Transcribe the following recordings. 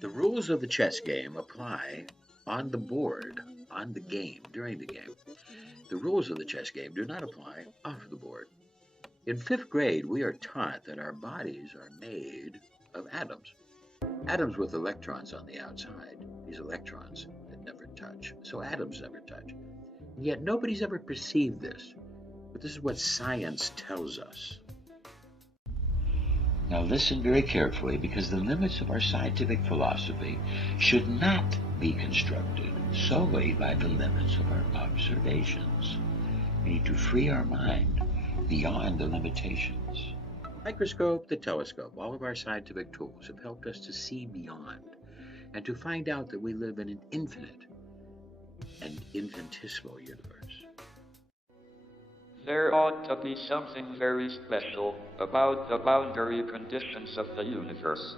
The rules of the chess game apply on the board, on the game, during the game. The rules of the chess game do not apply off the board. In fifth grade, we are taught that our bodies are made of atoms. Atoms with electrons on the outside. These electrons that never touch. So atoms never touch. And yet nobody's ever perceived this. But this is what science tells us. Now listen very carefully, because the limits of our scientific philosophy should not be constructed solely by the limits of our observations. We need to free our mind beyond the limitations. The microscope, the telescope, all of our scientific tools have helped us to see beyond and to find out that we live in an infinite and infinitesimal universe. There ought to be something very special about the boundary conditions of the universe.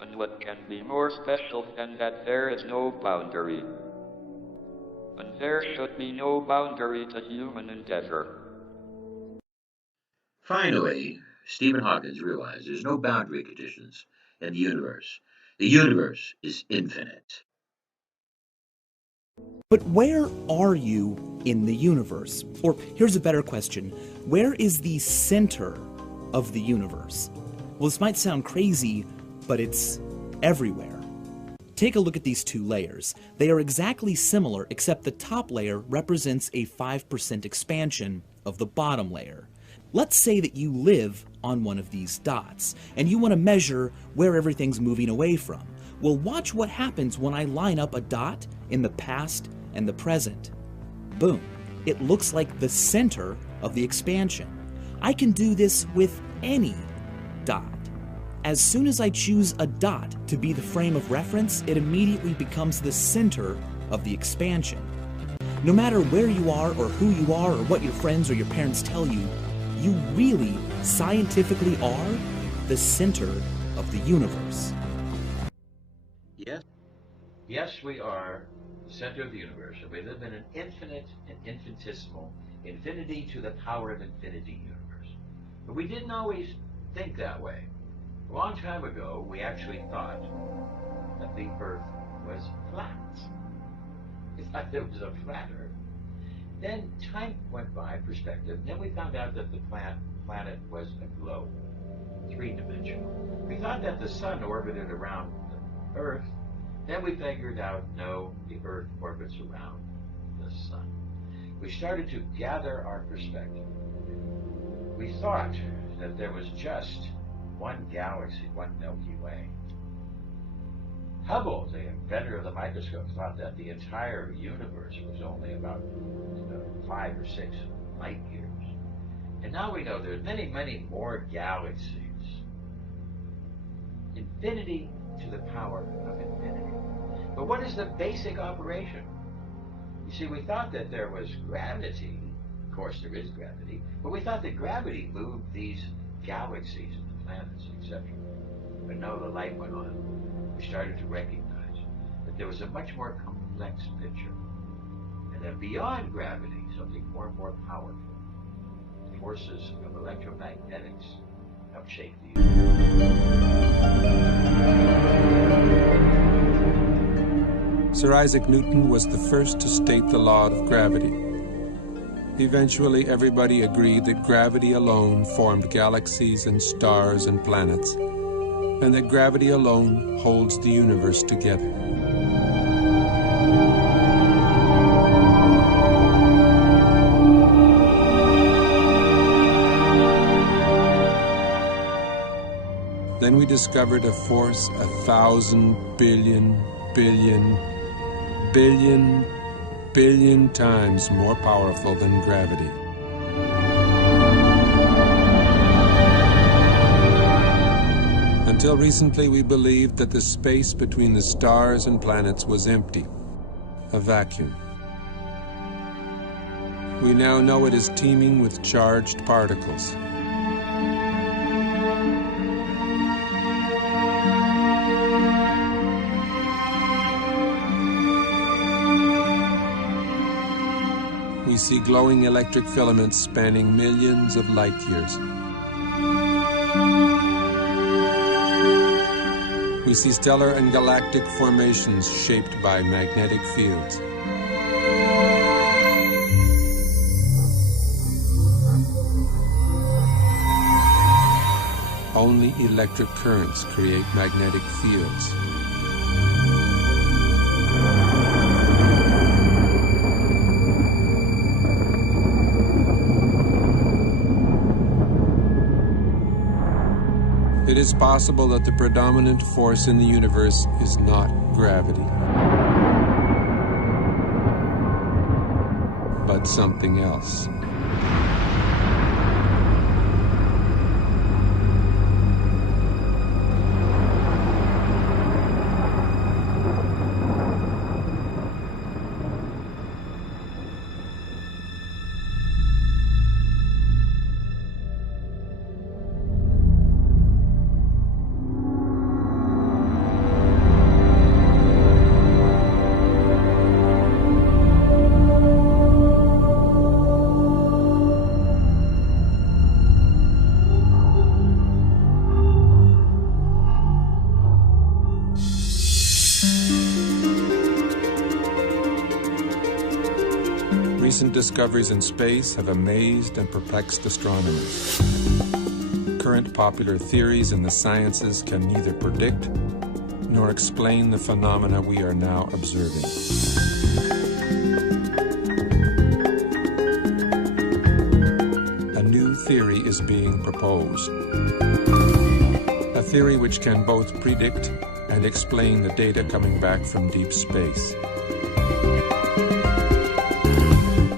And what can be more special than that there is no boundary? And there should be no boundary to human endeavor. Finally, Stephen Hawking realized there's no boundary conditions in the universe. The universe is infinite. But where are you in the universe? Or here's a better question. Where is the center of the universe? Well, this might sound crazy, but it's everywhere. Take a look at these two layers. They are exactly similar, except the top layer represents a 5% expansion of the bottom layer. Let's say that you live on one of these dots, and you want to measure where everything's moving away from. Well, watch what happens when I line up a dot in the past and the present. Boom. It looks like the center of the expansion. I can do this with any dot. As soon as I choose a dot to be the frame of reference, it immediately becomes the center of the expansion. No matter where you are or who you are or what your friends or your parents tell you, you really scientifically are the center of the universe. Yes, we are the center of the universe, and we live in an infinite and infinitesimal, infinity to the power of infinity universe. But we didn't always think that way. A long time ago, we actually thought that the Earth was flat. We thought there was a flat Earth. Then time went by, perspective, then we found out that the planet was a globe, three-dimensional. We thought that the sun orbited around the Earth. Then we figured out, no, the Earth orbits around the sun. We started to gather our perspective. We thought that there was just one galaxy, one Milky Way. Hubble, the inventor of the microscope, thought that the entire universe was only about 5 or 6 light years. And now we know there's many, many more galaxies. Infinity to the power of infinity. But what is the basic operation? You see, we thought that there was gravity. Of course, there is gravity. But we thought that gravity moved these galaxies and the planets, etc. But no, the light went on. We started to recognize that there was a much more complex picture. And that beyond gravity, something more and more powerful. The forces of electromagnetics help shape the universe. Sir Isaac Newton was the first to state the law of gravity. Eventually, everybody agreed that gravity alone formed galaxies and stars and planets, and that gravity alone holds the universe together. Then we discovered a force 1,000 billion times more powerful than gravity. Until recently, we believed that the space between the stars and planets was empty, a vacuum. We now know it is teeming with charged particles. We see glowing electric filaments spanning millions of light years. We We see stellar and galactic formations shaped by magnetic fields. Only electric currents create magnetic fields. It is possible that the predominant force in the universe is not gravity, but something else. Recent discoveries in space have amazed and perplexed astronomers. Current popular theories in the sciences can neither predict nor explain the phenomena we are now observing. A new theory is being proposed. A theory which can both predict and explain the data coming back from deep space.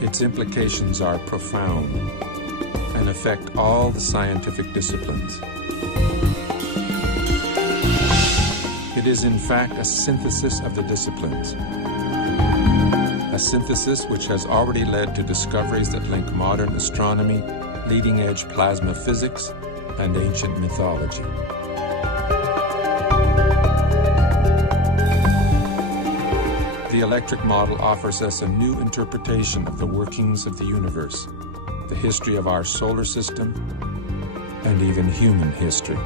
Its implications are profound and affect all the scientific disciplines. It is in fact a synthesis of the disciplines. A synthesis which has already led to discoveries that link modern astronomy, leading-edge plasma physics, and ancient mythology. The electric model offers us a new interpretation of the workings of the universe, the history of our solar system, and even human history.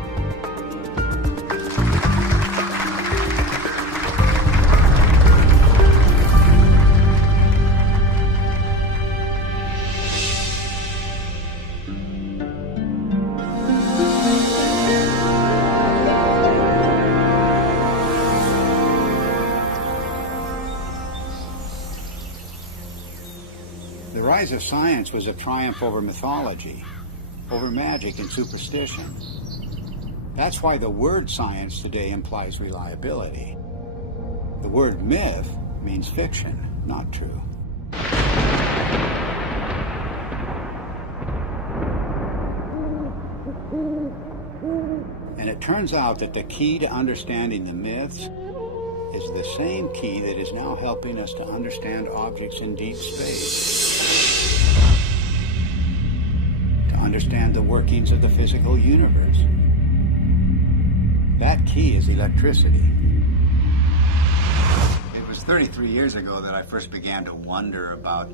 The rise of science was a triumph over mythology, over magic and superstition. That's why the word science today implies reliability. The word myth means fiction, not true. And it turns out that the key to understanding the myths is the same key that is now helping us to understand objects in deep space. Understand the workings of the physical universe. That key is electricity. It was 33 years ago that I first began to wonder about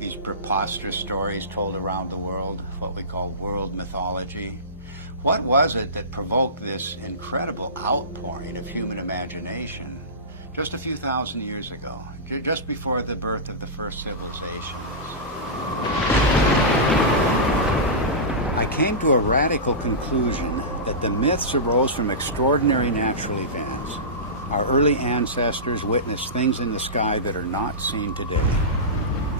these preposterous stories told around the world, what we call world mythology. What was it that provoked this incredible outpouring of human imagination just a few thousand years ago, just before the birth of the first civilizations? I came to a radical conclusion that the myths arose from extraordinary natural events. Our early ancestors witnessed things in the sky that are not seen today.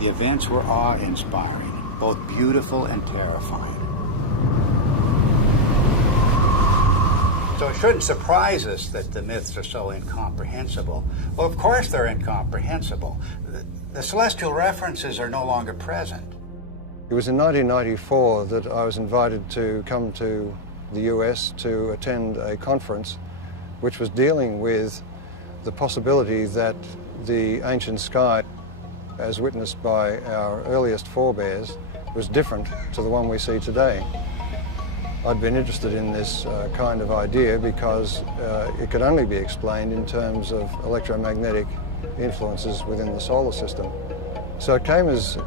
The events were awe-inspiring, both beautiful and terrifying. So it shouldn't surprise us that the myths are so incomprehensible. Well, of course they're incomprehensible. The celestial references are no longer present. It was in 1994 that I was invited to come to the US to attend a conference which was dealing with the possibility that the ancient sky, as witnessed by our earliest forebears, was different to the one we see today. I'd been interested in this kind of idea because it could only be explained in terms of electromagnetic influences within the solar system. So it came as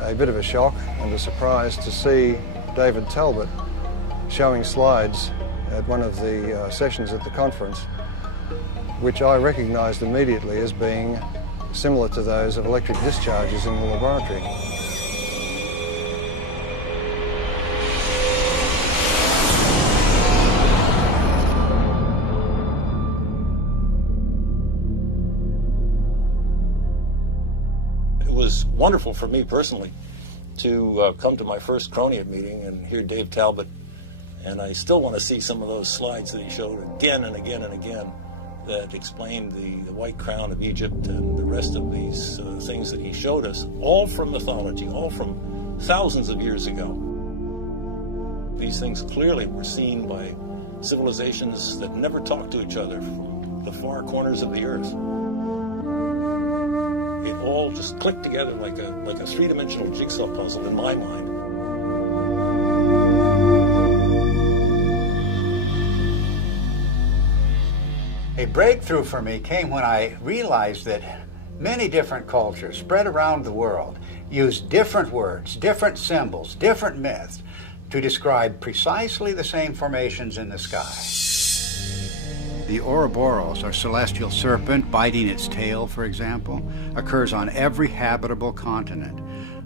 a bit of a shock and a surprise to see David Talbot showing slides at one of the sessions at the conference which I recognised immediately as being similar to those of electric discharges in the laboratory. It was wonderful for me personally to come to my first Cronium meeting and hear Dave Talbot, and I still want to see some of those slides that he showed again and again and again that explained the white crown of Egypt and the rest of these things that he showed us, all from mythology, all from thousands of years ago. These things clearly were seen by civilizations that never talked to each other from the far corners of the earth. It all just clicked together like a three-dimensional jigsaw puzzle in my mind. A breakthrough for me came when I realized that many different cultures spread around the world use different words, different symbols, different myths to describe precisely the same formations in the sky. The Ouroboros, or celestial serpent biting its tail, for example, occurs on every habitable continent,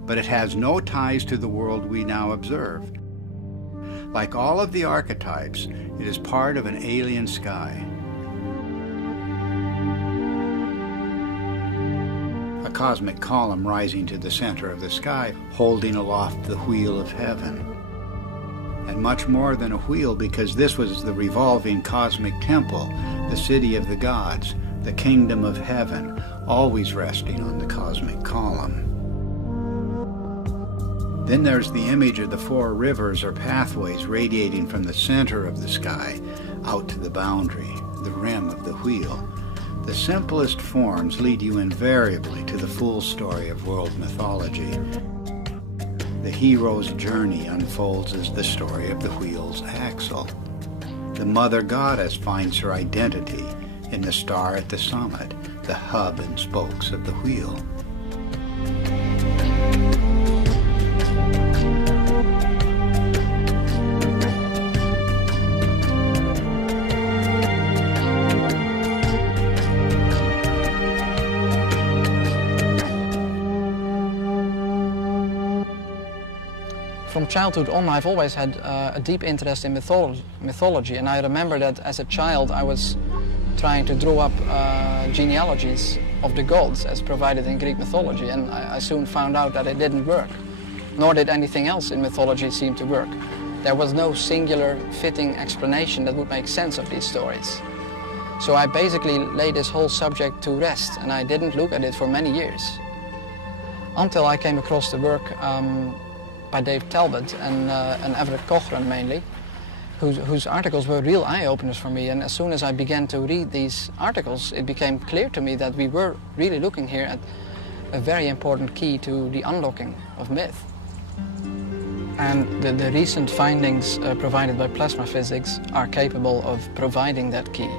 but it has no ties to the world we now observe. Like all of the archetypes, it is part of an alien sky. A cosmic column rising to the center of the sky, holding aloft the wheel of heaven. And much more than a wheel, because this was the revolving cosmic temple, the city of the gods, the kingdom of heaven, always resting on the cosmic column. Then there's the image of the four rivers or pathways radiating from the center of the sky out to the boundary, the rim of the wheel. The simplest forms lead you invariably to the full story of world mythology. The hero's journey unfolds as the story of the wheel's axle. The mother goddess finds her identity in the star at the summit, the hub and spokes of the wheel. From childhood on, I've always had a deep interest in mythology, and I remember that as a child I was trying to draw up genealogies of the gods as provided in Greek mythology, and I soon found out that it didn't work, nor did anything else in mythology seem to work. There was no singular fitting explanation that would make sense of these stories. So I basically laid this whole subject to rest, and I didn't look at it for many years, until I came across the work by Dave Talbot and Everett Cochran mainly, whose articles were real eye-openers for me. And as soon as I began to read these articles, it became clear to me that we were really looking here at a very important key to the unlocking of myth. And the recent findings provided by plasma physics are capable of providing that key.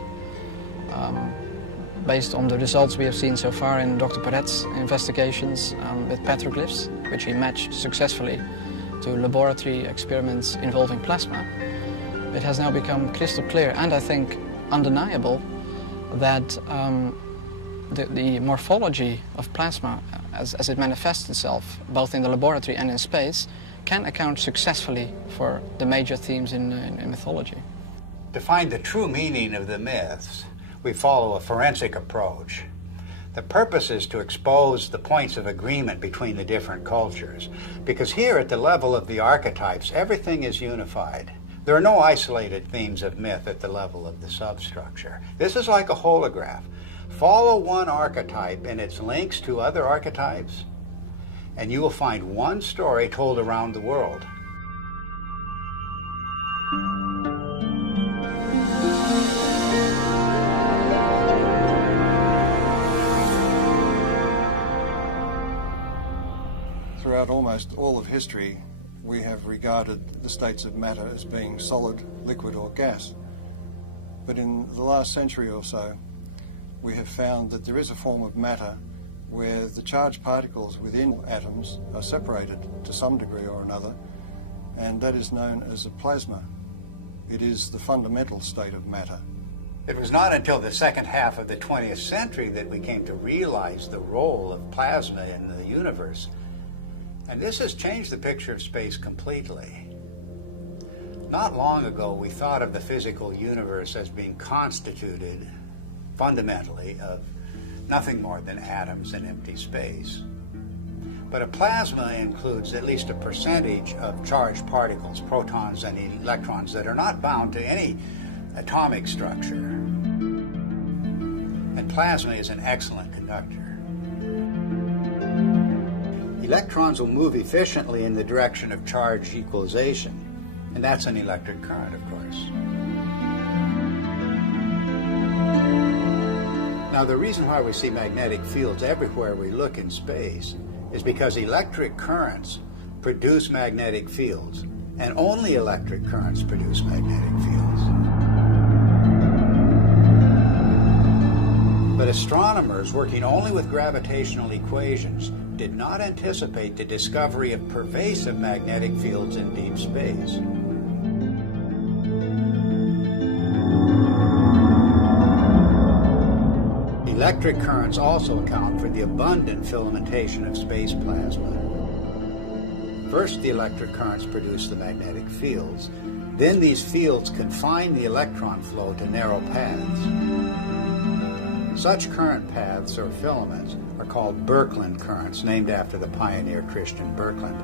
Based on the results we have seen so far in Dr. Perret's investigations with petroglyphs, which he matched successfully to laboratory experiments involving plasma, it has now become crystal clear and I think undeniable that the morphology of plasma as it manifests itself both in the laboratory and in space can account successfully for the major themes in mythology. To find the true meaning of the myths, we follow a forensic approach. The purpose is to expose the points of agreement between the different cultures, because here at the level of the archetypes, everything is unified. There are no isolated themes of myth at the level of the substructure. This is like a holograph. Follow one archetype and its links to other archetypes, and you will find one story told around the world. Throughout almost all of history, we have regarded the states of matter as being solid, liquid, or gas. But in the last century or so, we have found that there is a form of matter where the charged particles within atoms are separated to some degree or another, and that is known as a plasma. It is the fundamental state of matter. It was not until the second half of the 20th century that we came to realize the role of plasma in the universe. And this has changed the picture of space completely. Not long ago, we thought of the physical universe as being constituted fundamentally of nothing more than atoms and empty space. But a plasma includes at least a percentage of charged particles, protons and electrons, that are not bound to any atomic structure. And plasma is an excellent conductor. Electrons will move efficiently in the direction of charge equalization, and that's an electric current, of course. Now, the reason why we see magnetic fields everywhere we look in space is because electric currents produce magnetic fields, and only electric currents produce magnetic fields. But astronomers working only with gravitational equations did not anticipate the discovery of pervasive magnetic fields in deep space. Electric currents also account for the abundant filamentation of space plasma. First, the electric currents produce the magnetic fields. Then these fields confine the electron flow to narrow paths. Such current paths, or filaments, are called Birkeland currents, named after the pioneer Christian Birkeland.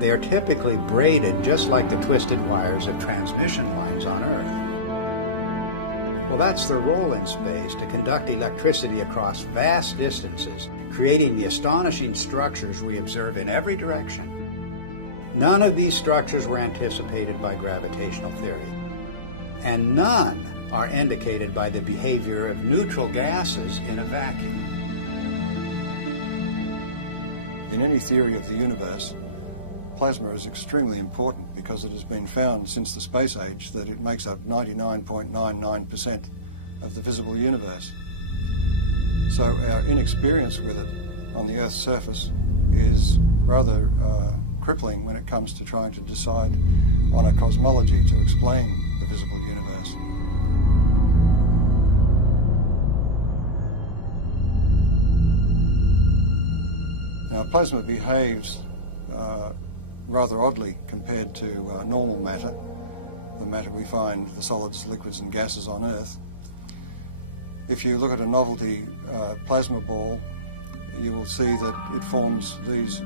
They are typically braided just like the twisted wires of transmission lines on Earth. Well, that's their role in space, to conduct electricity across vast distances, creating the astonishing structures we observe in every direction. None of these structures were anticipated by gravitational theory, and none are indicated by the behavior of neutral gases in a vacuum. In any theory of the universe, plasma is extremely important because it has been found since the space age that it makes up 99.99% of the visible universe. So our inexperience with it on the Earth's surface is rather crippling when it comes to trying to decide on a cosmology to explain the visible universe. Now, plasma behaves rather oddly compared to normal matter, the matter we find, the solids, liquids and gases on Earth. If you look at a novelty plasma ball, you will see that it forms these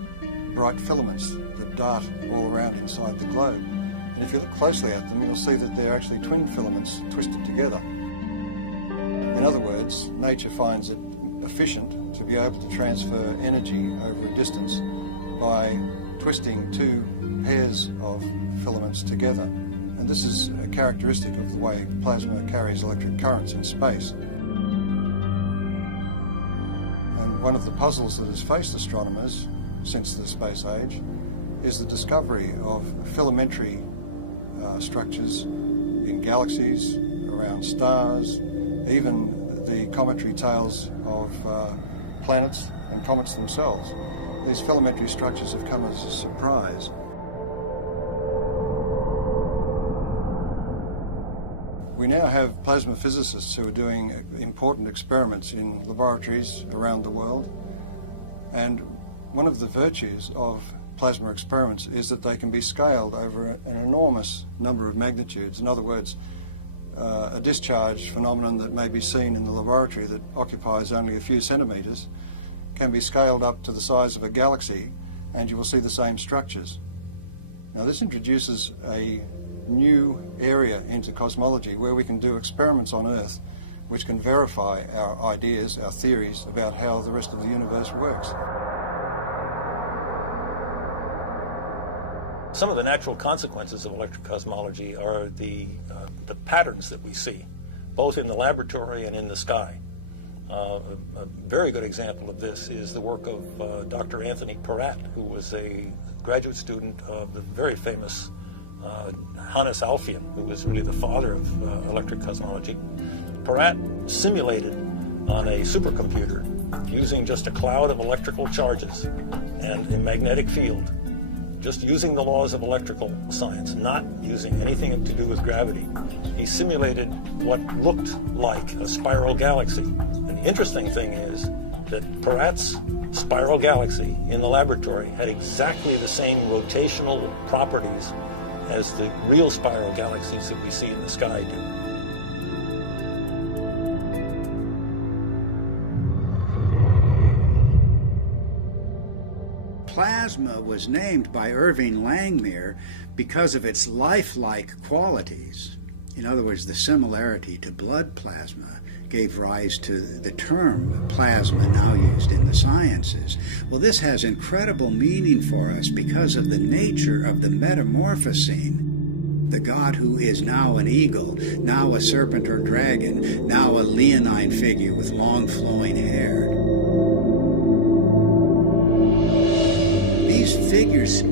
bright filaments that dart all around inside the globe. And if you look closely at them, you'll see that they're actually twin filaments twisted together. In other words, nature finds it efficient to be able to transfer energy over a distance by twisting two pairs of filaments together. And this is a characteristic of the way plasma carries electric currents in space. And one of the puzzles that has faced astronomers since the space age is the discovery of filamentary structures in galaxies, around stars, even the cometary tails of planets and comets themselves. These filamentary structures have come as a surprise. We now have plasma physicists who are doing important experiments in laboratories around the world, and one of the virtues of plasma experiments is that they can be scaled over an enormous number of magnitudes. In other words, a discharge phenomenon that may be seen in the laboratory that occupies only a few centimetres can be scaled up to the size of a galaxy, and you will see the same structures. Now, this introduces a new area into cosmology where we can do experiments on Earth which can verify our ideas, our theories about how the rest of the universe works. Some of the natural consequences of electrocosmology are the patterns that we see, both in the laboratory and in the sky. A very good example of this is the work of Dr. Anthony Peratt, who was a graduate student of the very famous Hannes Alfvén, who was really the father of electric cosmology. Peratt simulated on a supercomputer using just a cloud of electrical charges and a magnetic field just using the laws of electrical science, not using anything to do with gravity. He simulated what looked like a spiral galaxy. And the interesting thing is that Peratt's spiral galaxy in the laboratory had exactly the same rotational properties as the real spiral galaxies that we see in the sky do. Plasma was named by Irving Langmuir because of its lifelike qualities. In other words, the similarity to blood plasma gave rise to the term plasma now used in the sciences. Well, this has incredible meaning for us because of the nature of the metamorphosing. The god who is now an eagle, now a serpent or dragon, now a leonine figure with long flowing hair. These figures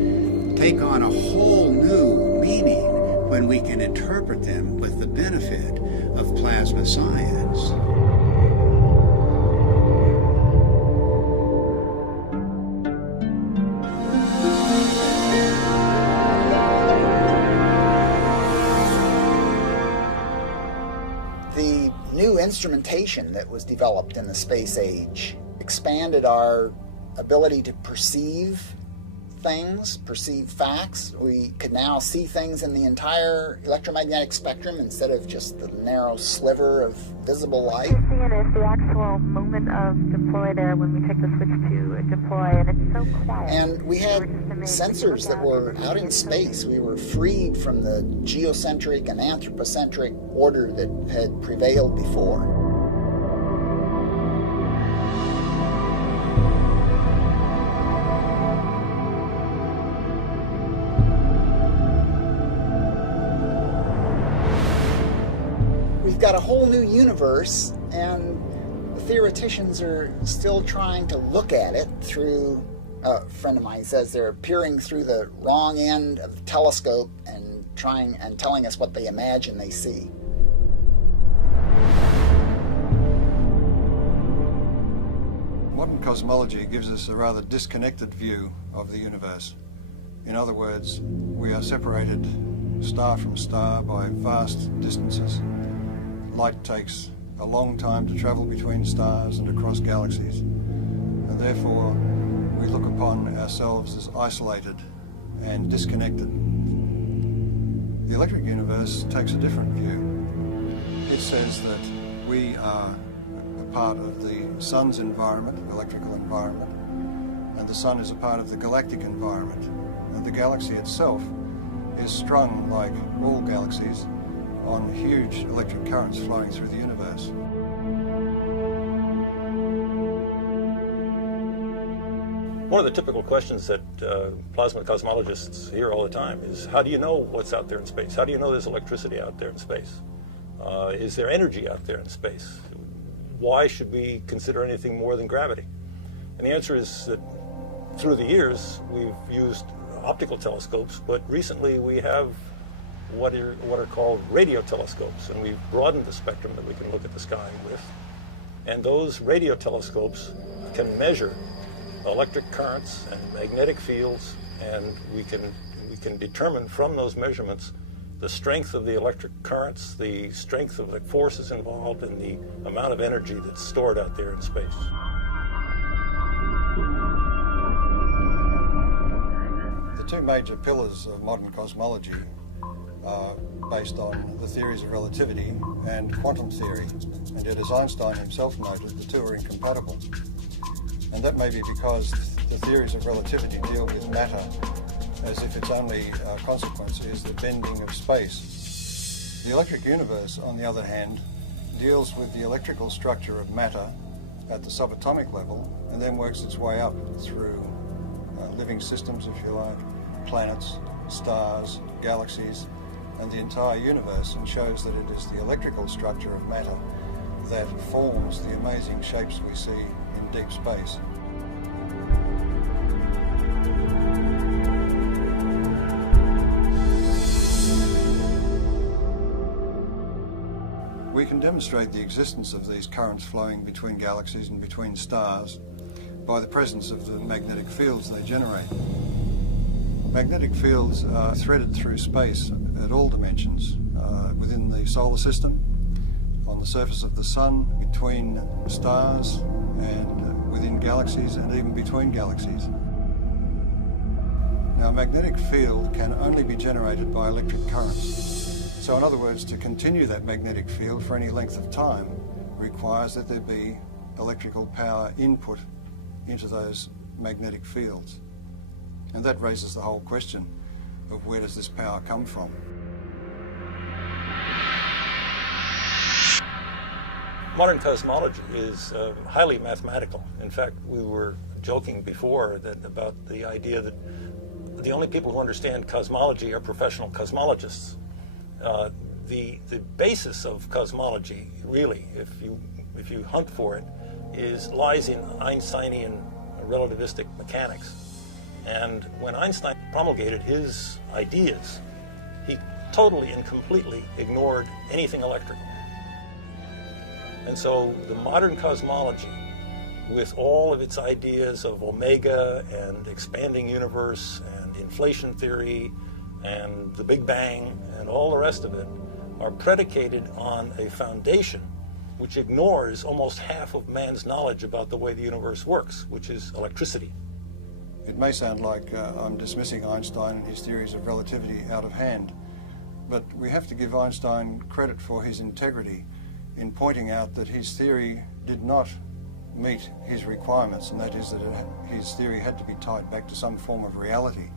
take on a whole new meaning when we can interpret them with the benefit of plasma science. The new instrumentation that was developed in the space age expanded our ability to perceive things, perceive facts. We could now see things in the entire electromagnetic spectrum instead of just the narrow sliver of visible light. What you're seeing is the actual moment of deploy there when we take the switch to deploy, and it's so quiet. And we had sensors that were out in space. We were freed from the geocentric and anthropocentric order that had prevailed before. We've got a whole new universe, and the theoreticians are still trying to look at it through, a friend of mine says they're peering through the wrong end of the telescope and trying and telling us what they imagine they see. Modern cosmology gives us a rather disconnected view of the universe. In other words, we are separated star from star by vast distances. Light takes a long time to travel between stars and across galaxies, and therefore we look upon ourselves as isolated and disconnected. The electric universe takes a different view. It says that we are a part of the sun's environment, electrical environment, and the sun is a part of the galactic environment, and the galaxy itself is strung, like all galaxies, on huge electric currents flowing through the universe. One of the typical questions that plasma cosmologists hear all the time is, how do you know what's out there in space? How do you know there's electricity out there in space? Is there energy out there in space? Why should we consider anything more than gravity? And the answer is that through the years we've used optical telescopes, but recently we have what are called radio telescopes, and we've broadened the spectrum that we can look at the sky with. And those radio telescopes can measure electric currents and magnetic fields, and we can determine from those measurements the strength of the electric currents, the strength of the forces involved, and the amount of energy that's stored out there in space. The two major pillars of modern cosmology are based on the theories of relativity and quantum theory, and yet, as Einstein himself noted, the two are incompatible. And that may be because the theories of relativity deal with matter as if its only consequence is the bending of space. The electric universe, on the other hand, deals with the electrical structure of matter at the subatomic level and then works its way up through living systems, if you like, planets, stars, galaxies, and the entire universe, and shows that it is the electrical structure of matter that forms the amazing shapes we see in deep space. We can demonstrate the existence of these currents flowing between galaxies and between stars by the presence of the magnetic fields they generate. Magnetic fields are threaded through space at all dimensions, within the solar system, on the surface of the sun, between stars, and within galaxies, and even between galaxies. Now, a magnetic field can only be generated by electric currents. So in other words, to continue that magnetic field for any length of time requires that there be electrical power input into those magnetic fields. And that raises the whole question of where does this power come from? Modern cosmology is highly mathematical. In fact, we were joking before about the idea that the only people who understand cosmology are professional cosmologists. The basis of cosmology, really, if you hunt for it, lies in Einsteinian relativistic mechanics. And when Einstein promulgated his ideas, he totally and completely ignored anything electrical. And so the modern cosmology, with all of its ideas of omega and expanding universe and inflation theory and the Big Bang and all the rest of it, are predicated on a foundation which ignores almost half of man's knowledge about the way the universe works, which is electricity. It may sound like I'm dismissing Einstein and his theories of relativity out of hand, but we have to give Einstein credit for his integrity in pointing out that his theory did not meet his requirements, and that is that his theory had to be tied back to some form of reality.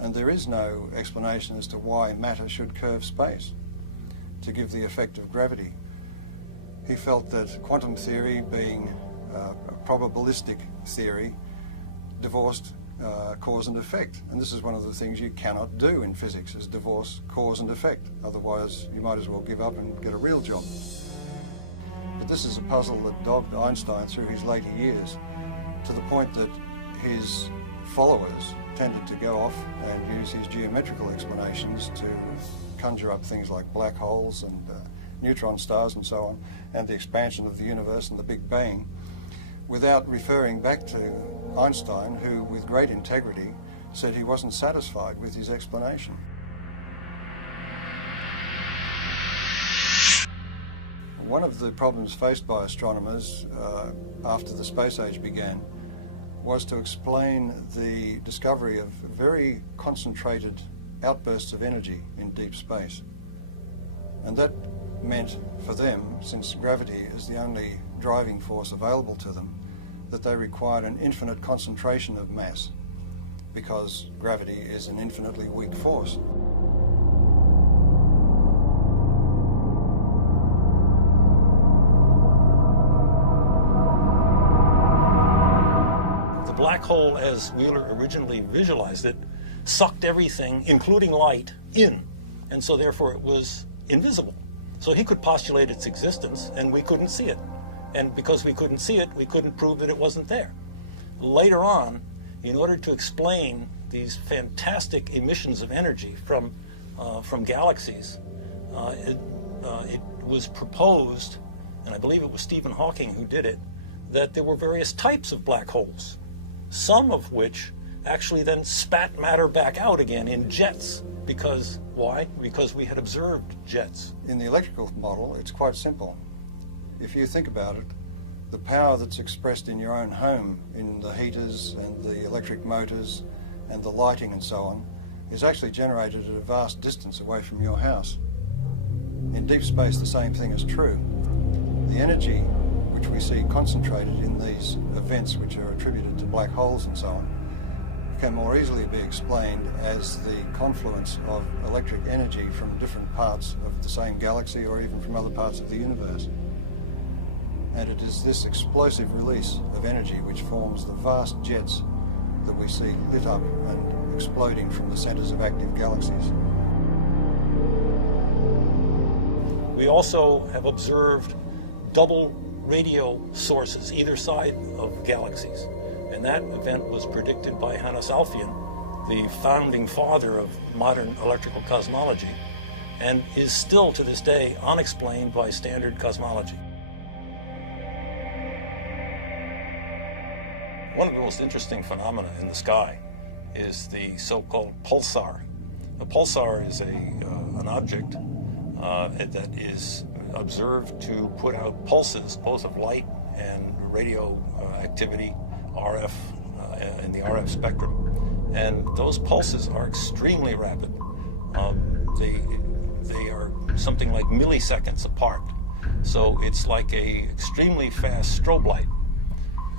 And there is no explanation as to why matter should curve space to give the effect of gravity. He felt that quantum theory, being a probabilistic theory, divorced cause and effect. And this is one of the things you cannot do in physics, is divorce cause and effect. Otherwise, you might as well give up and get a real job. But this is a puzzle that dogged Einstein through his later years, to the point that his followers tended to go off and use his geometrical explanations to conjure up things like black holes and neutron stars and so on, and the expansion of the universe and the Big Bang, without referring back to Einstein, who, with great integrity, said he wasn't satisfied with his explanation. One of the problems faced by astronomers after the space age began was to explain the discovery of very concentrated outbursts of energy in deep space. And that meant for them, since gravity is the only driving force available to them, that they required an infinite concentration of mass, because gravity is an infinitely weak force. The black hole, as Wheeler originally visualized it, sucked everything, including light, in, and so therefore it was invisible. So he could postulate its existence, and we couldn't see it. And because we couldn't see it, we couldn't prove that it wasn't there. Later on, in order to explain these fantastic emissions of energy from galaxies, it was proposed, and I believe it was Stephen Hawking who did it, that there were various types of black holes, some of which actually then spat matter back out again in jets. Because, why? Because we had observed jets. In the electrical model, it's quite simple. If you think about it, the power that's expressed in your own home, in the heaters and the electric motors and the lighting and so on, is actually generated at a vast distance away from your house. In deep space, the same thing is true. The energy which we see concentrated in these events, which are attributed to black holes and so on, can more easily be explained as the confluence of electric energy from different parts of the same galaxy or even from other parts of the universe. And it is this explosive release of energy which forms the vast jets that we see lit up and exploding from the centers of active galaxies. We also have observed double radio sources either side of galaxies. And that event was predicted by Hannes Alfvén, the founding father of modern electrical cosmology, and is still to this day unexplained by standard cosmology. One of the most interesting phenomena in the sky is the so-called pulsar. A pulsar is an object that is observed to put out pulses, both of light and radio activity, RF, in the RF spectrum. And those pulses are extremely rapid. They are something like milliseconds apart. So it's like a extremely fast strobe light.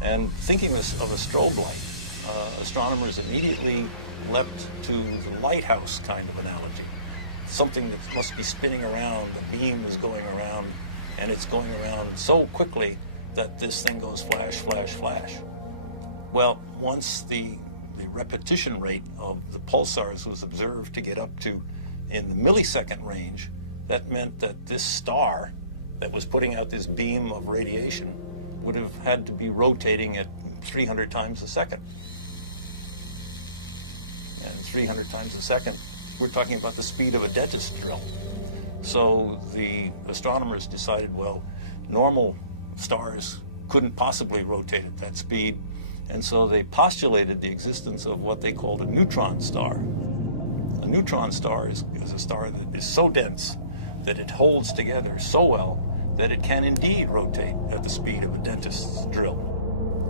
And thinking of a strobe light, astronomers immediately leapt to the lighthouse kind of analogy. Something that must be spinning around, the beam is going around, and it's going around so quickly that this thing goes flash, flash, flash. Well, once the repetition rate of the pulsars was observed to get up to in the millisecond range, that meant that this star that was putting out this beam of radiation would have had to be rotating at 300 times a second. And 300 times a second, we're talking about the speed of a dentist drill. So the astronomers decided, well, normal stars couldn't possibly rotate at that speed, and so they postulated the existence of what they called a neutron star. A neutron star is a star that is so dense that it holds together so well that it can indeed rotate at the speed of a dentist's drill.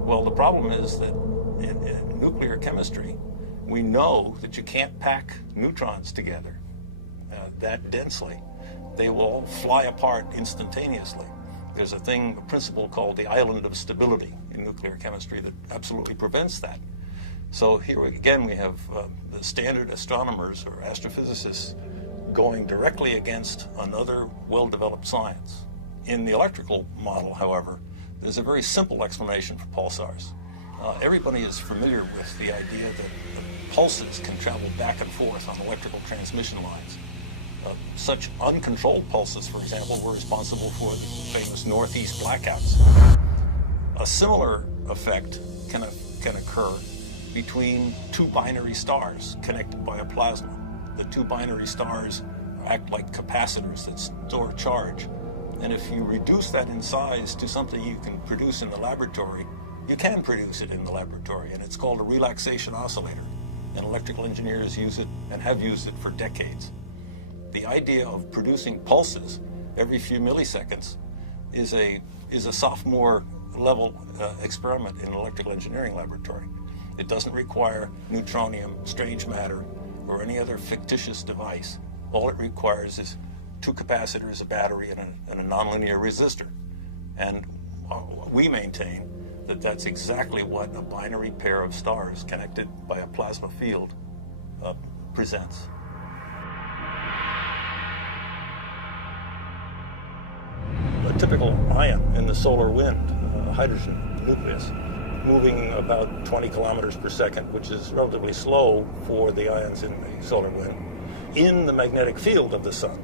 Well, the problem is that in nuclear chemistry, we know that you can't pack neutrons together that densely. They will all fly apart instantaneously. There's a principle called the island of stability in nuclear chemistry that absolutely prevents that. So here again we have the standard astronomers or astrophysicists going directly against another well-developed science. In the electrical model, however, there's a very simple explanation for pulsars. Everybody is familiar with the idea that the pulses can travel back and forth on electrical transmission lines. Such uncontrolled pulses, for example, were responsible for the famous Northeast blackouts. A similar effect can occur between two binary stars connected by a plasma. The two binary stars act like capacitors that store charge. And if you reduce that in size to something you can produce in the laboratory, you can produce it in the laboratory, and it's called a relaxation oscillator. And electrical engineers use it and have used it for decades. The idea of producing pulses every few milliseconds is a sophomore level experiment in an electrical engineering laboratory. It doesn't require neutronium, strange matter, or any other fictitious device. All it requires is two capacitors, a battery, and a nonlinear resistor. And we maintain that that's exactly what a binary pair of stars connected by a plasma field presents. A typical ion in the solar wind, a hydrogen nucleus, moving about 20 kilometers per second, which is relatively slow for the ions in the solar wind, in the magnetic field of the sun,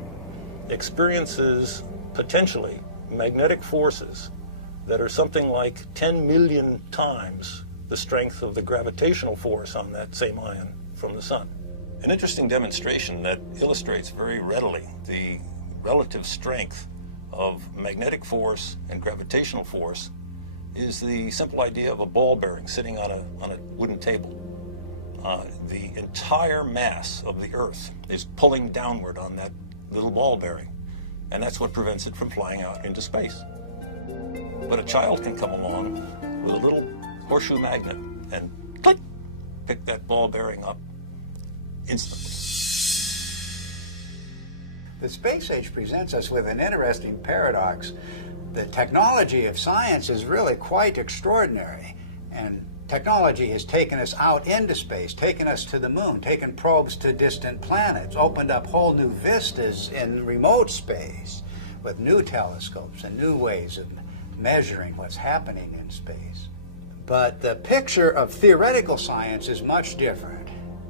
experiences potentially magnetic forces that are something like 10 million times the strength of the gravitational force on that same ion from the sun. An interesting demonstration that illustrates very readily the relative strength of magnetic force and gravitational force is the simple idea of a ball bearing sitting on a wooden table. The entire mass of the Earth is pulling downward on that little ball bearing, and that's what prevents it from flying out into space. But a child can come along with a little horseshoe magnet and click, pick that ball bearing up instantly. The space age presents us with an interesting paradox. The technology of science is really quite extraordinary, and technology has taken us out into space, taken us to the moon, taken probes to distant planets, opened up whole new vistas in remote space with new telescopes and new ways of measuring what's happening in space. But the picture of theoretical science is much different.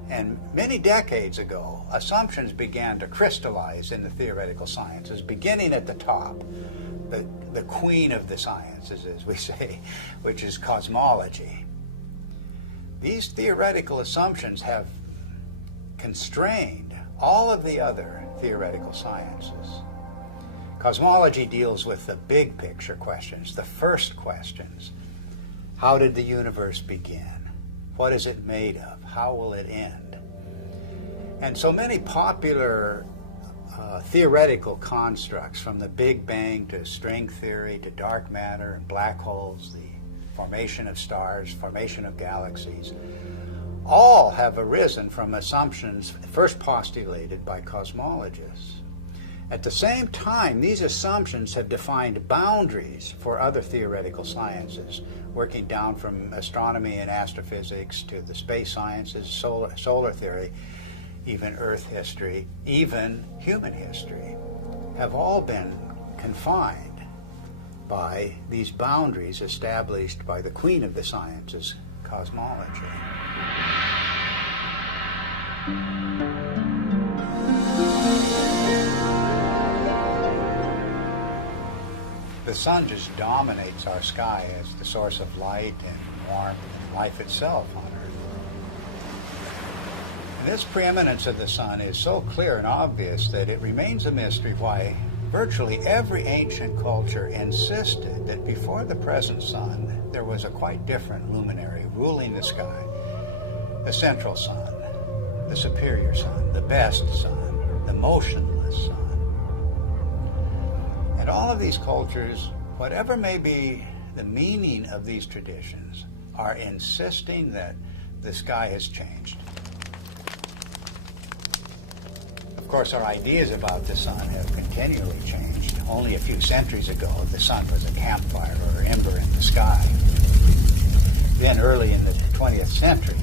And many decades ago, assumptions began to crystallize in the theoretical sciences, beginning at the top, the queen of the sciences, as we say, which is cosmology. These theoretical assumptions have constrained all of the other theoretical sciences. Cosmology deals with the big picture questions, the first questions. How did the universe begin? What is it made of? How will it end? And so many popular theoretical constructs, from the Big Bang to string theory to dark matter and black holes, the formation of stars, formation of galaxies, all have arisen from assumptions first postulated by cosmologists. At the same time, these assumptions have defined boundaries for other theoretical sciences, working down from astronomy and astrophysics to the space sciences, solar theory, even Earth history, even human history, have all been confined by these boundaries established by the queen of the sciences, cosmology. The sun just dominates our sky as the source of light and warmth and life itself on Earth. And this preeminence of the sun is so clear and obvious that it remains a mystery why virtually every ancient culture insisted that before the present sun, there was a quite different luminary ruling the sky, the central sun, the superior sun, the best sun, the motionless sun. And all of these cultures, whatever may be the meaning of these traditions, are insisting that the sky has changed. Of course, our ideas about the sun have continually changed. Only a few centuries ago, the sun was a campfire or ember in the sky. Then, early in the 20th century,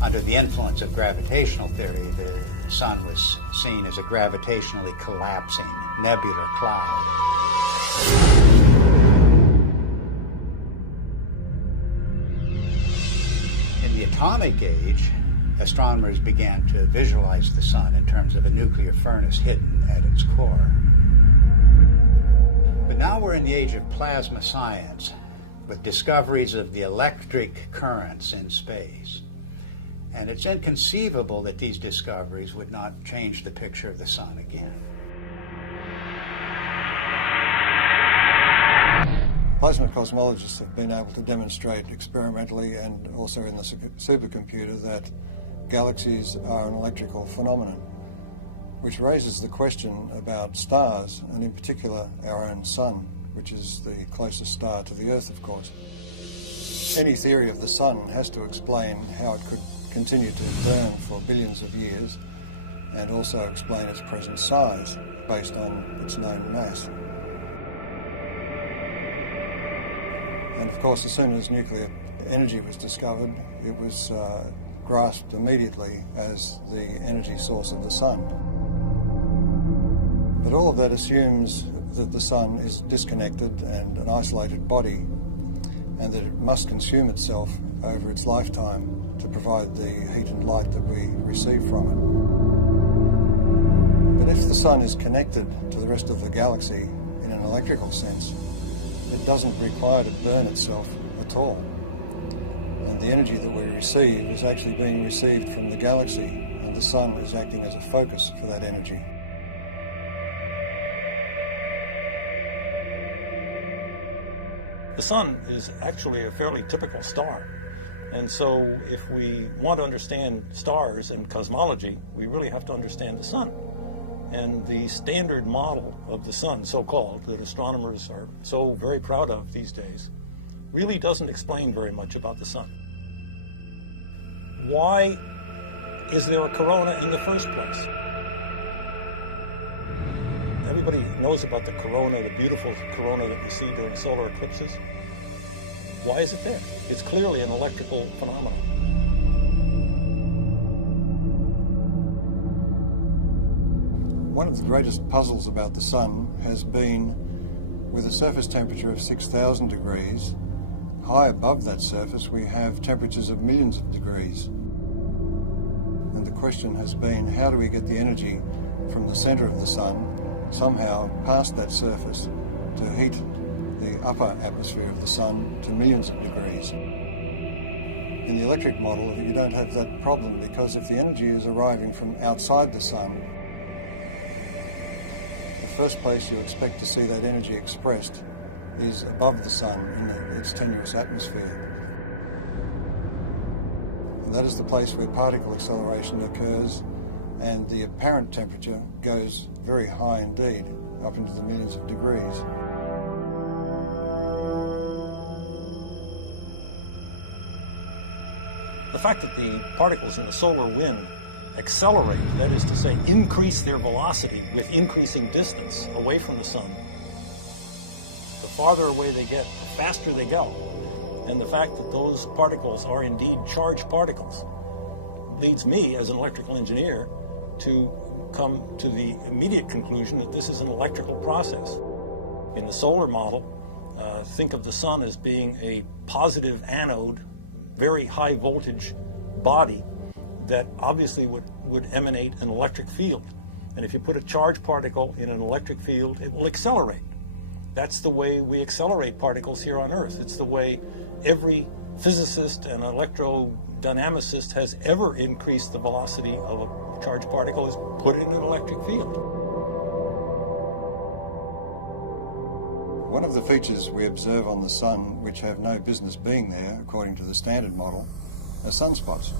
under the influence of gravitational theory, the sun was seen as a gravitationally collapsing nebular cloud. In the atomic age, astronomers began to visualize the sun in terms of a nuclear furnace hidden at its core. But now we're in the age of plasma science, with discoveries of the electric currents in space. And it's inconceivable that these discoveries would not change the picture of the sun again. Plasma cosmologists have been able to demonstrate experimentally and also in the supercomputer that galaxies are an electrical phenomenon, which raises the question about stars, and in particular our own sun, which is the closest star to the Earth, of course. Any theory of the sun has to explain how it could continue to burn for billions of years, and also explain its present size based on its known mass. And of course, as soon as nuclear energy was discovered, it was grasped immediately as the energy source of the sun. But all of that assumes that the sun is disconnected and an isolated body, and that it must consume itself over its lifetime to provide the heat and light that we receive from it. But if the sun is connected to the rest of the galaxy in an electrical sense, it doesn't require to burn itself at all. And the energy that we receive is actually being received from the galaxy, and the sun is acting as a focus for that energy. The sun is actually a fairly typical star. And so if we want to understand stars and cosmology, we really have to understand the sun. And the standard model of the sun, so-called, that astronomers are so very proud of these days, really doesn't explain very much about the sun. Why is there a corona in the first place? Everybody knows about the corona, the beautiful corona that we see during solar eclipses. Why is it there? It's clearly an electrical phenomenon. One of the greatest puzzles about the sun has been, with a surface temperature of 6,000 degrees, high above that surface we have temperatures of millions of degrees. And the question has been, how do we get the energy from the center of the sun somehow past that surface to heat the upper atmosphere of the sun to millions of degrees? In the electric model, you don't have that problem, because if the energy is arriving from outside the sun, the first place you expect to see that energy expressed is above the sun in its tenuous atmosphere. And that is the place where particle acceleration occurs, and the apparent temperature goes very high indeed, up into the millions of degrees. The fact that the particles in the solar wind accelerate, that is to say, increase their velocity with increasing distance away from the sun, the farther away they get, the faster they go. And the fact that those particles are indeed charged particles leads me, as an electrical engineer, to come to the immediate conclusion that this is an electrical process. In the solar model, think of the sun as being a positive anode, very high voltage body that obviously would emanate an electric field. And if you put a charged particle in an electric field, it will accelerate. That's the way we accelerate particles here on Earth. It's the way every physicist and electrodynamicist has ever increased the velocity of a charged particle, is put it in an electric field. One of the features we observe on the sun, which have no business being there, according to the standard model, are sunspots.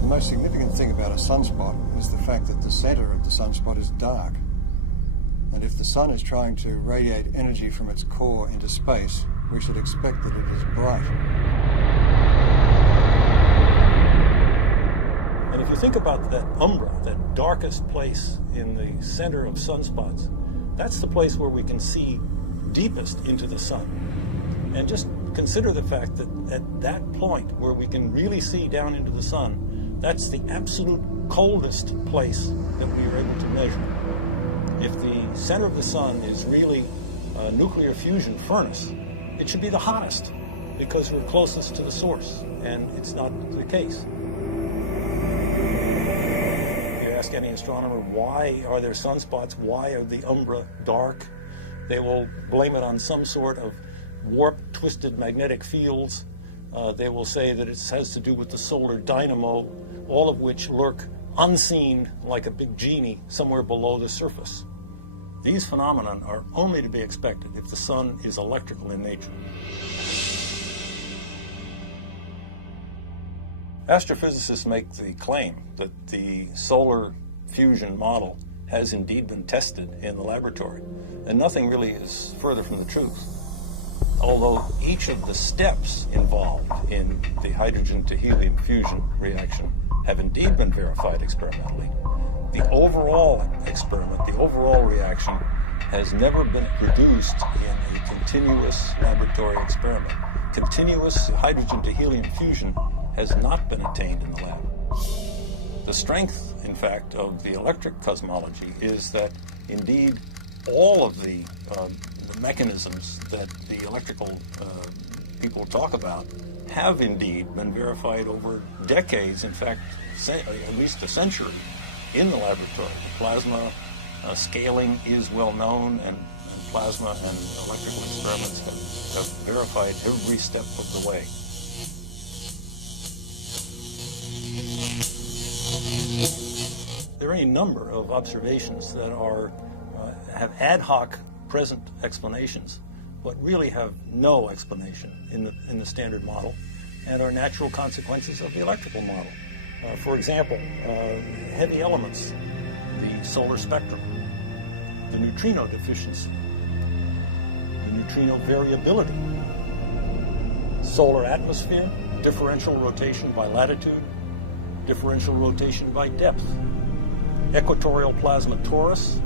The most significant thing about a sunspot is the fact that the center of the sunspot is dark. And if the sun is trying to radiate energy from its core into space, we should expect that it is bright. And if you think about that umbra, that darkest place in the center of sunspots, that's the place where we can see deepest into the sun. And just consider the fact that at that point where we can really see down into the sun, that's the absolute coldest place that we are able to measure. If the center of the sun is really a nuclear fusion furnace, it should be the hottest because we're closest to the source, and it's not the case. If you ask any astronomer, why are there sunspots? Why are the umbra dark? They will blame it on some sort of warped, twisted magnetic fields. They will say that it has to do with the solar dynamo, all of which lurk unseen like a big genie somewhere below the surface. These phenomena are only to be expected if the sun is electrical in nature. Astrophysicists make the claim that the solar fusion model has indeed been tested in the laboratory, and nothing really is further from the truth. Although each of the steps involved in the hydrogen to helium fusion reaction have indeed been verified experimentally, the overall experiment, the overall reaction, has never been produced in a continuous laboratory experiment. Continuous hydrogen to helium fusion has not been attained in the lab. The strength, in fact, of the electric cosmology is that indeed all of the mechanisms that the electrical people talk about have indeed been verified over decades, in fact, at least a century, in the laboratory. The plasma scaling is well known, and plasma and electrical experiments have verified every step of the way. There are any number of observations that have ad hoc present explanations, but really have no explanation in the standard model, and are natural consequences of the electrical model. For example, heavy elements, the solar spectrum, the neutrino deficiency, the neutrino variability, solar atmosphere, differential rotation by latitude, differential rotation by depth, equatorial plasma torus,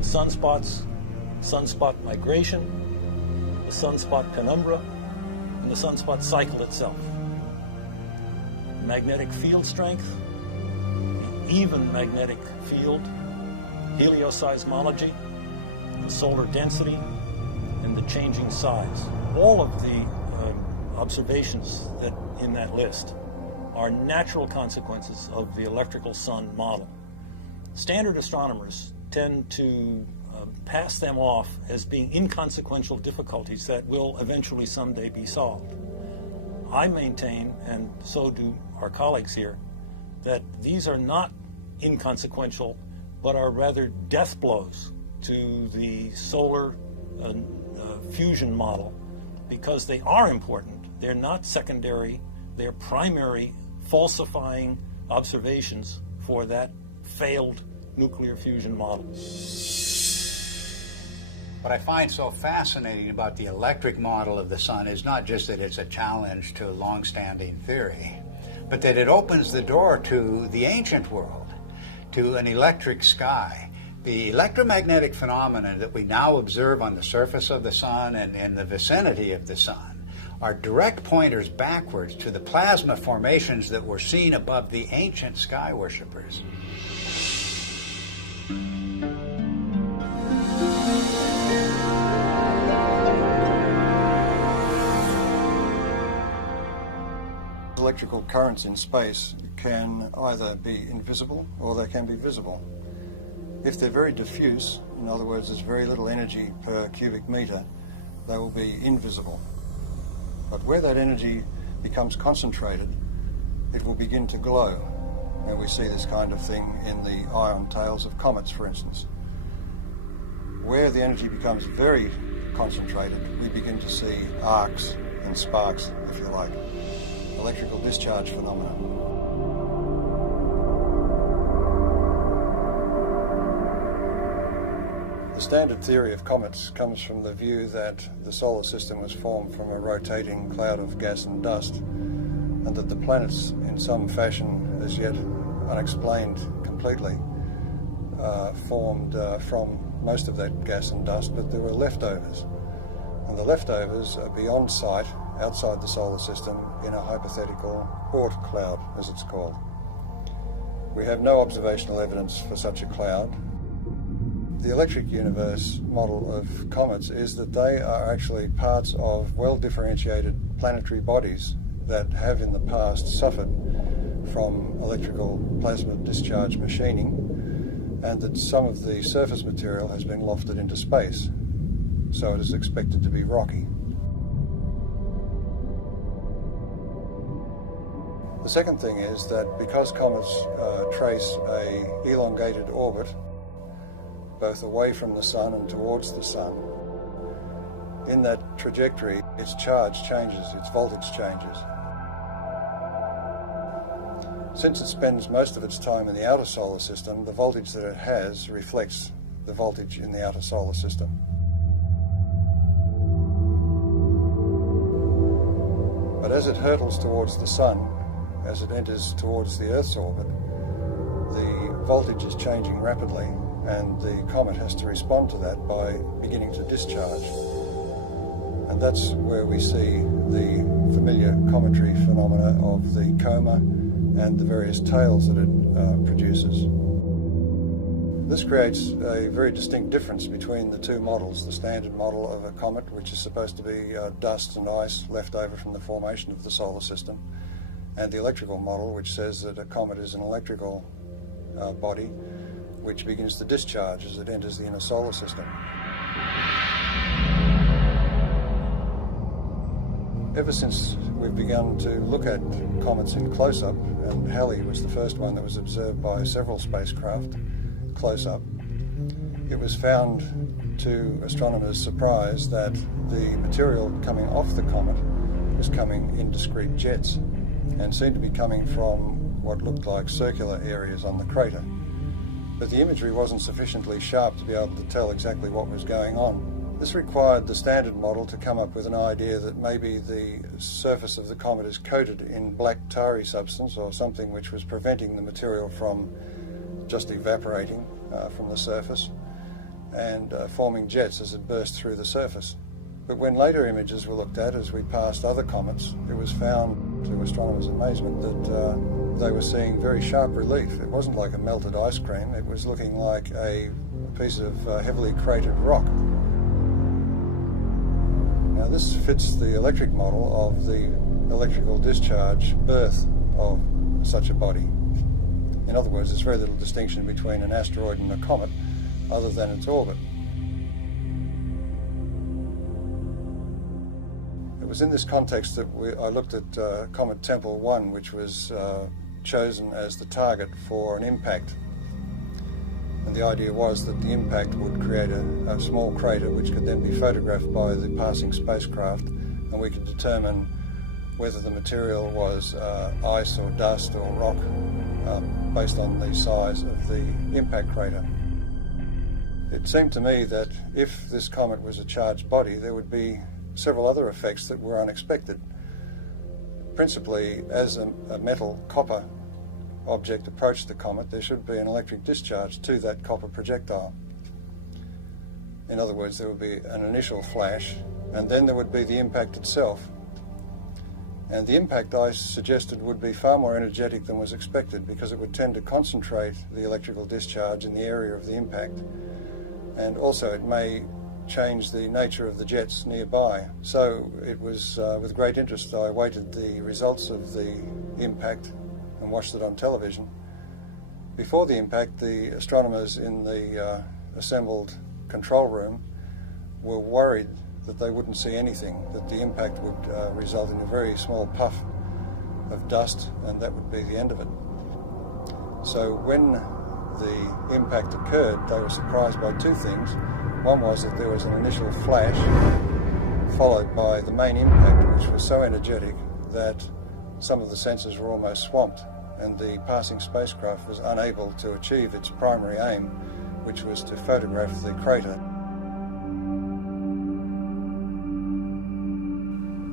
sunspots, sunspot migration, the sunspot penumbra, and the sunspot cycle itself. Magnetic field strength, the even magnetic field, helioseismology, the solar density, and the changing size. All of the observations that in that list are natural consequences of the electrical sun model. Standard astronomers tend to pass them off as being inconsequential difficulties that will eventually someday be solved. I maintain, and so do our colleagues here, that these are not inconsequential, but are rather death blows to the solar fusion model, because they are important. They're not secondary, they're primary falsifying observations for that failed nuclear fusion model. What I find so fascinating about the electric model of the sun is not just that it's a challenge to long-standing theory, but that it opens the door to the ancient world, to an electric sky. The electromagnetic phenomena that we now observe on the surface of the sun and in the vicinity of the sun are direct pointers backwards to the plasma formations that were seen above the ancient sky worshippers. Electrical currents in space can either be invisible or they can be visible. If they're very diffuse, in other words, there's very little energy per cubic meter, they will be invisible. But where that energy becomes concentrated, it will begin to glow. And we see this kind of thing in the ion tails of comets, for instance. Where the energy becomes very concentrated, we begin to see arcs and sparks, if you like. Electrical discharge phenomena. The standard theory of comets comes from the view that the solar system was formed from a rotating cloud of gas and dust, and that the planets, in some fashion as yet unexplained completely, formed from most of that gas and dust, but there were leftovers. And the leftovers are beyond sight, outside the solar system, in a hypothetical Oort cloud, as it's called. We have no observational evidence for such a cloud. The electric universe model of comets is that they are actually parts of well-differentiated planetary bodies that have in the past suffered from electrical plasma discharge machining, and that some of the surface material has been lofted into space, so it is expected to be rocky. The second thing is that because comets trace an elongated orbit, both away from the sun and towards the sun, in that trajectory, its charge changes, its voltage changes. Since it spends most of its time in the outer solar system, the voltage that it has reflects the voltage in the outer solar system. But as it hurtles towards the sun, as it enters towards the Earth's orbit, the voltage is changing rapidly, and the comet has to respond to that by beginning to discharge. And that's where we see the familiar cometary phenomena of the coma and the various tails that it produces. This creates a very distinct difference between the two models, the standard model of a comet, which is supposed to be dust and ice left over from the formation of the solar system, and the electrical model, which says that a comet is an electrical body which begins to discharge as it enters the inner solar system. Ever since we've begun to look at comets in close-up, and Halley was the first one that was observed by several spacecraft close-up, it was found to astronomers' surprise that the material coming off the comet was coming in discrete jets and seemed to be coming from what looked like circular areas on the crater. But the imagery wasn't sufficiently sharp to be able to tell exactly what was going on. This required the standard model to come up with an idea that maybe the surface of the comet is coated in black tarry substance or something which was preventing the material from just evaporating from the surface and forming jets as it burst through the surface. But when later images were looked at as we passed other comets, it was found, to astronomers' amazement, that they were seeing very sharp relief. It wasn't like a melted ice cream, it was looking like a piece of heavily cratered rock. Now this fits the electric model of the electrical discharge birth of such a body. In other words, there's very little distinction between an asteroid and a comet other than its orbit. It was in this context that I looked at Comet Tempel 1, which was chosen as the target for an impact. And the idea was that the impact would create a small crater which could then be photographed by the passing spacecraft, and we could determine whether the material was ice or dust or rock, based on the size of the impact crater. It seemed to me that if this comet was a charged body, there would be several other effects that were unexpected. Principally, as a metal copper object approached the comet, there should be an electric discharge to that copper projectile. In other words, there would be an initial flash, and then there would be the impact itself. And the impact, I suggested, would be far more energetic than was expected, because it would tend to concentrate the electrical discharge in the area of the impact. And also it may change the nature of the jets nearby. So it was with great interest I awaited the results of the impact and watched it on television. Before the impact, the astronomers in the assembled control room were worried that they wouldn't see anything, that the impact would result in a very small puff of dust, and that would be the end of it. So when the impact occurred, they were surprised by two things. One was that there was an initial flash followed by the main impact, which was so energetic that some of the sensors were almost swamped, and the passing spacecraft was unable to achieve its primary aim, which was to photograph the crater.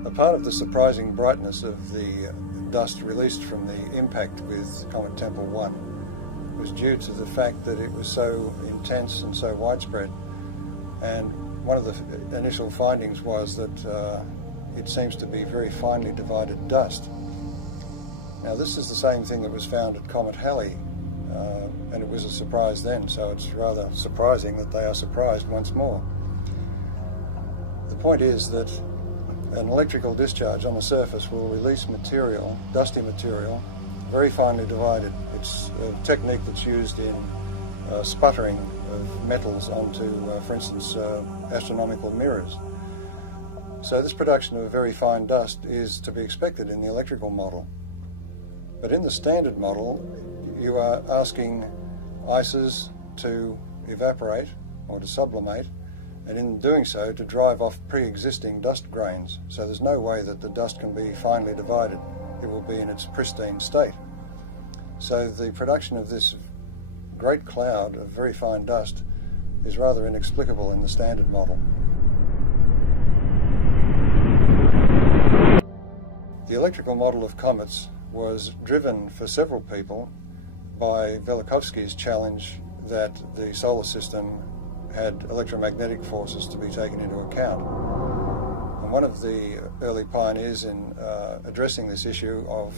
A part of the surprising brightness of the dust released from the impact with Comet Tempel 1 was due to the fact that it was so intense and so widespread. And one of the initial findings was that it seems to be very finely divided dust. Now, this is the same thing that was found at Comet Halley, and it was a surprise then, so it's rather surprising that they are surprised once more. The point is that an electrical discharge on the surface will release material, dusty material, very finely divided. It's a technique that's used in sputtering of metals onto, for instance, astronomical mirrors. So this production of very fine dust is to be expected in the electrical model. But in the standard model, you are asking ices to evaporate or to sublimate, and in doing so to drive off pre-existing dust grains. So there's no way that the dust can be finely divided. It will be in its pristine state. So the production of this great cloud of very fine dust is rather inexplicable in the standard model. The electrical model of comets was driven for several people by Velikovsky's challenge that the solar system had electromagnetic forces to be taken into account. And one of the early pioneers in addressing this issue of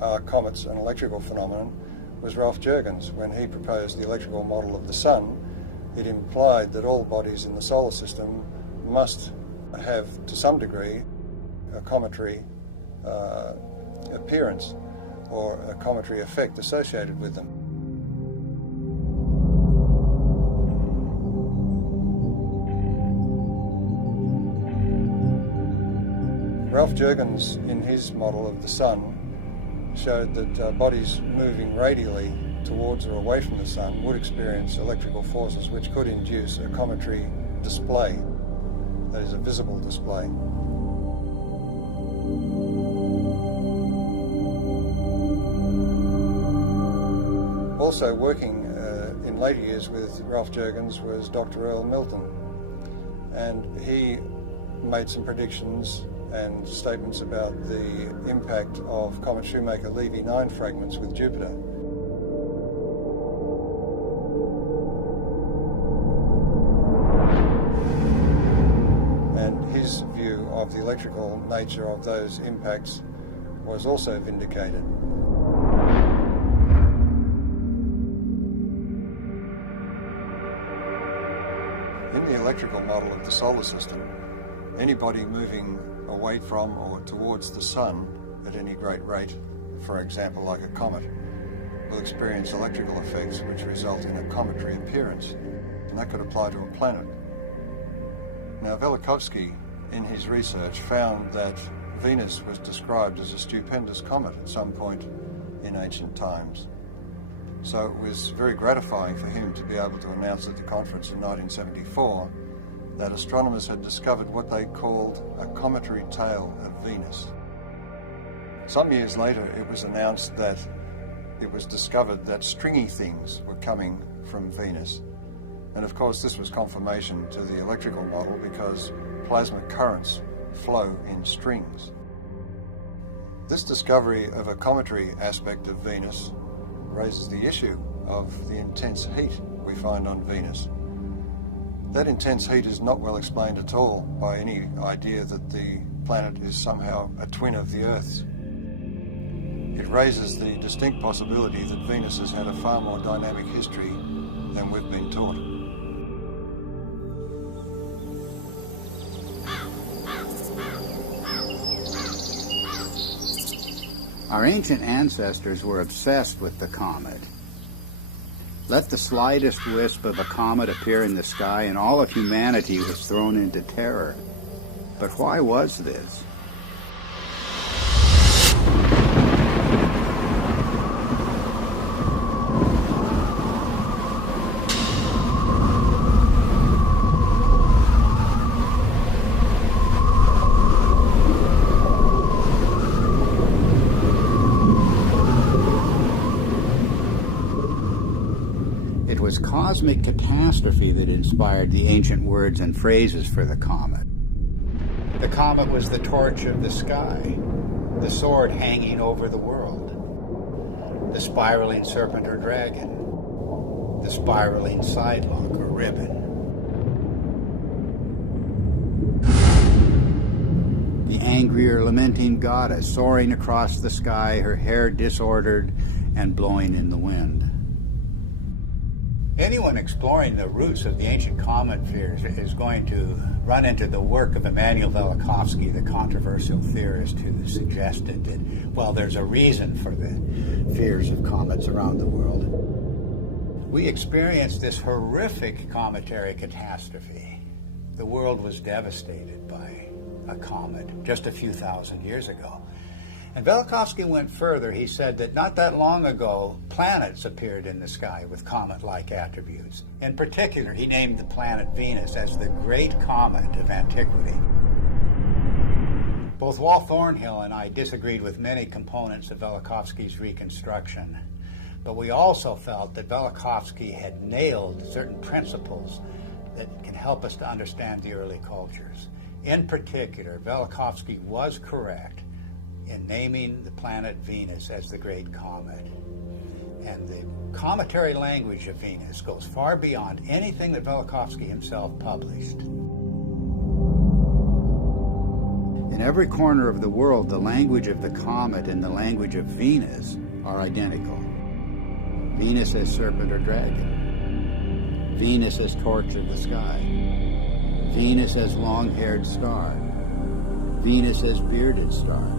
are comets an electrical phenomenon was Ralph Jurgens. When he proposed the electrical model of the Sun, it implied that all bodies in the solar system must have, to some degree, a cometary appearance or a cometary effect associated with them. Ralph Jurgens, in his model of the Sun, showed that bodies moving radially towards or away from the Sun would experience electrical forces which could induce a cometary display, that is, a visible display. Also working in later years with Ralph Jurgens was Dr. Earl Milton, and he made some predictions and statements about the impact of Comet Shoemaker-Levy 9 fragments with Jupiter. And his view of the electrical nature of those impacts was also vindicated. In the electrical model of the solar system, anybody moving away from or towards the Sun at any great rate, for example like a comet, will experience electrical effects which result in a cometary appearance, and that could apply to a planet. Now, Velikovsky, in his research, found that Venus was described as a stupendous comet at some point in ancient times. So it was very gratifying for him to be able to announce at the conference in 1974 that astronomers had discovered what they called a cometary tail of Venus. Some years later, it was announced that it was discovered that stringy things were coming from Venus. And of course, this was confirmation to the electrical model because plasma currents flow in strings. This discovery of a cometary aspect of Venus raises the issue of the intense heat we find on Venus. That intense heat is not well explained at all by any idea that the planet is somehow a twin of the Earth's. It raises the distinct possibility that Venus has had a far more dynamic history than we've been taught. Our ancient ancestors were obsessed with the comet. Let the slightest wisp of a comet appear in the sky and all of humanity was thrown into terror. But why was this? It was cosmic catastrophe that inspired the ancient words and phrases for the comet. The comet was the torch of the sky, the sword hanging over the world, the spiraling serpent or dragon, the spiraling sidelock or ribbon. The angry or lamenting goddess soaring across the sky, her hair disordered and blowing in the wind. Anyone exploring the roots of the ancient comet fears is going to run into the work of Immanuel Velikovsky, the controversial theorist who suggested that, well, there's a reason for the fears of comets around the world. We experienced this horrific cometary catastrophe. The world was devastated by a comet just a few thousand years ago. And Velikovsky went further. He said that not that long ago, planets appeared in the sky with comet-like attributes. In particular, he named the planet Venus as the great comet of antiquity. Both Walt Thornhill and I disagreed with many components of Velikovsky's reconstruction, but we also felt that Velikovsky had nailed certain principles that can help us to understand the early cultures. In particular, Velikovsky was correct in naming the planet Venus as the Great Comet. And the cometary language of Venus goes far beyond anything that Velikovsky himself published. In every corner of the world, the language of the comet and the language of Venus are identical. Venus as serpent or dragon. Venus as torch of the sky. Venus as long-haired star. Venus as bearded star.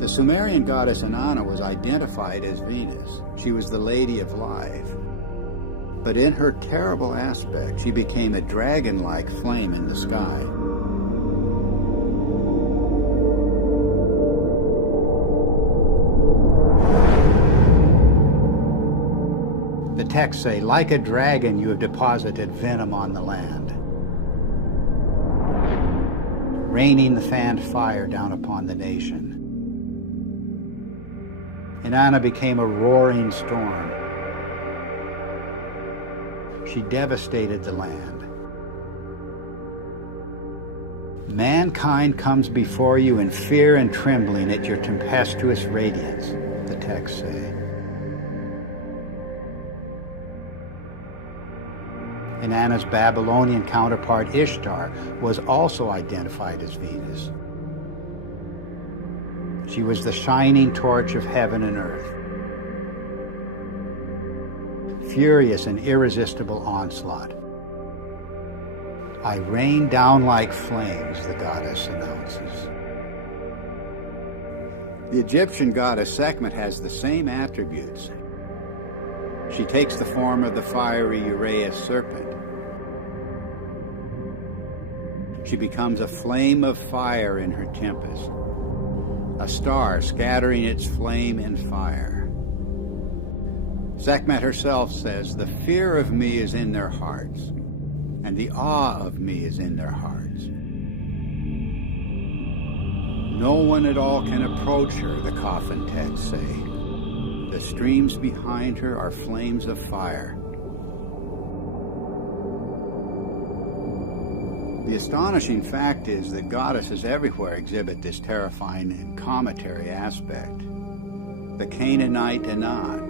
The Sumerian goddess Inanna was identified as Venus. She was the Lady of Life. But in her terrible aspect, she became a dragon-like flame in the sky. The texts say, like a dragon, you have deposited venom on the land, raining the fanned fire down upon the nation. Inanna became a roaring storm. She devastated the land. Mankind comes before you in fear and trembling at your tempestuous radiance, the texts say. Inanna's Babylonian counterpart Ishtar was also identified as Venus. She was the shining torch of heaven and earth. Furious and irresistible onslaught. I rain down like flames, the goddess announces. The Egyptian goddess Sekhmet has the same attributes. She takes the form of the fiery Uraeus serpent. She becomes a flame of fire in her tempest, a star scattering its flame in fire. Sekhmet herself says, "The fear of me is in their hearts. and the awe of me is in their hearts. No one at all can approach her, the coffin texts say. The streams behind her are flames of fire. The astonishing fact is that goddesses everywhere exhibit this terrifying and cometary aspect. The Canaanite Anat,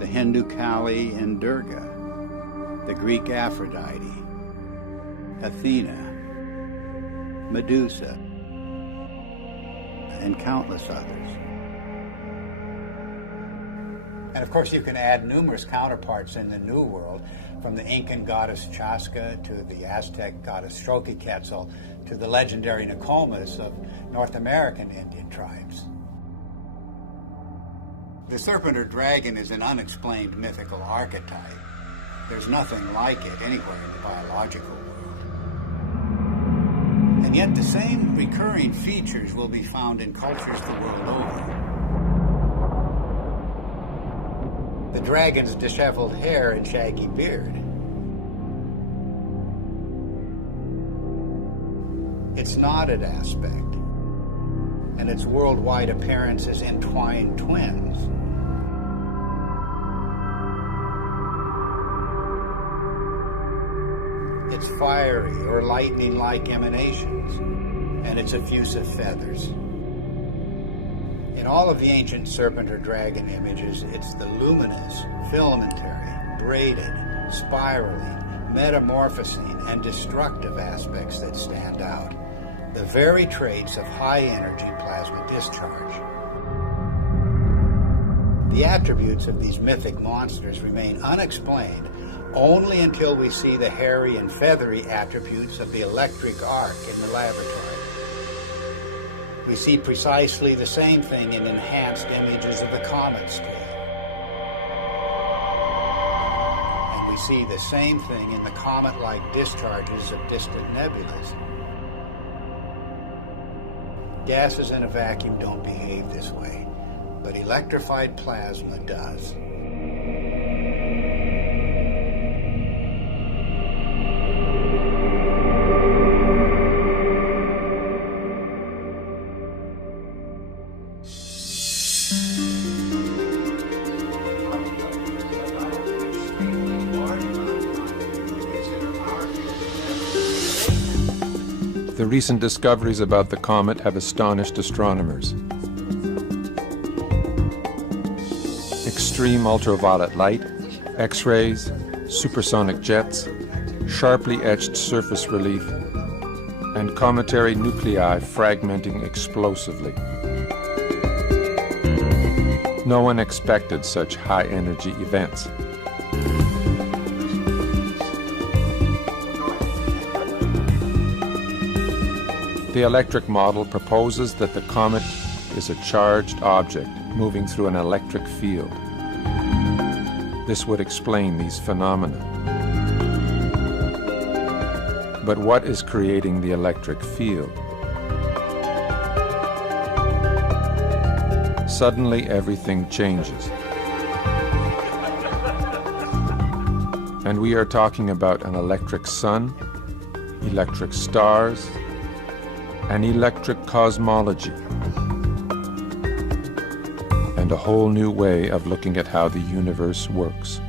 the Hindu Kali and Durga, the Greek Aphrodite, Athena, Medusa, and countless others. And of course you can add numerous counterparts in the New World, from the Incan goddess Chaska to the Aztec goddess Xochiquetzal to the legendary Nokomis of North American Indian tribes. The serpent or dragon is an unexplained mythical archetype. There's nothing like it anywhere in the biological world. And yet the same recurring features will be found in cultures the world over. The dragon's disheveled hair and shaggy beard. Its knotted aspect, and its worldwide appearance as entwined twins. Its fiery or lightning-like emanations, and its effusive feathers. In all of the ancient serpent or dragon images, it's the luminous, filamentary, braided, spiraling, metamorphosing, and destructive aspects that stand out. The very traits of high-energy plasma discharge. The attributes of these mythic monsters remain unexplained only until we see the hairy and feathery attributes of the electric arc in the laboratory. We see precisely the same thing in enhanced images of the comet scale. And we see the same thing in the comet-like discharges of distant nebulas. Gases in a vacuum don't behave this way, but electrified plasma does. The recent discoveries about the comet have astonished astronomers. Extreme ultraviolet light, X-rays, supersonic jets, sharply etched surface relief, and cometary nuclei fragmenting explosively. No one expected such high-energy events. The electric model proposes that the comet is a charged object moving through an electric field. This would explain these phenomena. But what is creating the electric field? Suddenly everything changes. And we are talking about an electric sun, electric stars, an electric cosmology, and a whole new way of looking at how the universe works.